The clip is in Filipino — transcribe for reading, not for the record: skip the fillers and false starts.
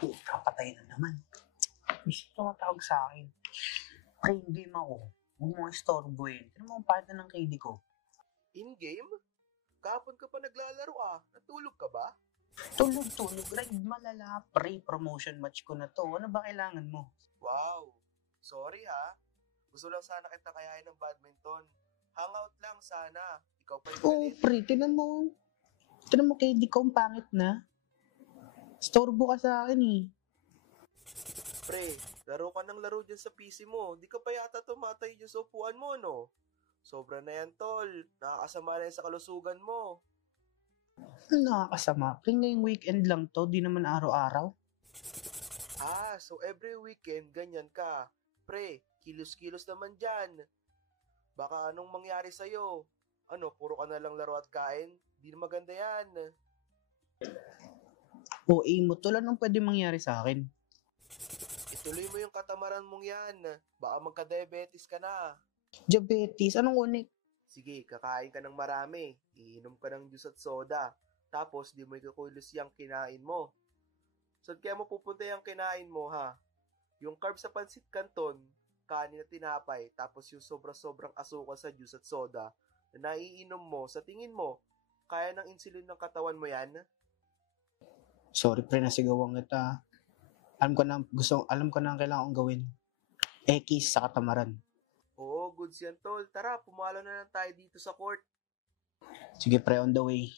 Kapatay na naman. Gusto tumatawag sa akin. Pre, game ako. Huwag mo istorbohin. Tinan mo ang partner ng KD ko. In-game? Kahapon ka pa naglalaro Natulog ka ba? Tulog. Greg, malala. Pre-promotion match ko na to. Ano ba kailangan mo? Wow. Sorry Gusto lang sana kita kayain ng badminton. Hangout lang sana. Ikaw pa yung Oo, galit. pre. Tinan mo. KD ko ang pangit na. Storbo ka sa akin eh. Pre, laro ka ng laro dyan sa PC mo. Di ka pa yata tumatay dyan sa upuan mo, no? Sobra na yan, tol. Nakakasama na yan sa kalusugan mo. Nakakasama. Pre, ngayong weekend lang to. Di naman araw-araw. So every weekend, ganyan ka. Pre, kilos-kilos naman dyan. Baka anong mangyari sa'yo? Puro ka na lang laro at kain? Di na maganda yan. O, mo. Tol, anong pwede mangyari sa akin? Ituloy mo yung katamaran mong yan. Baka magka-diabetes ka na. Diabetes? Anong unik? Sige, kakain ka ng marami. Iinom ka ng juice at soda. Tapos, di mo ikukulos yung kinain mo. So, kaya mo pupunta yung kinain mo, Yung carbs sa pansit canton, kanin at tinapay, tapos yung sobra-sobrang asukal sa juice at soda na naiinom mo, sa tingin mo, kaya ng insulin ng katawan mo yan? Sorry pre, nasigawan kita. Alam ko na ang kailangan kong gawin. X sa katamaran. Oo, goods yan tol. Tara, pumalo na lang tayo dito sa court. Sige pre, on the way.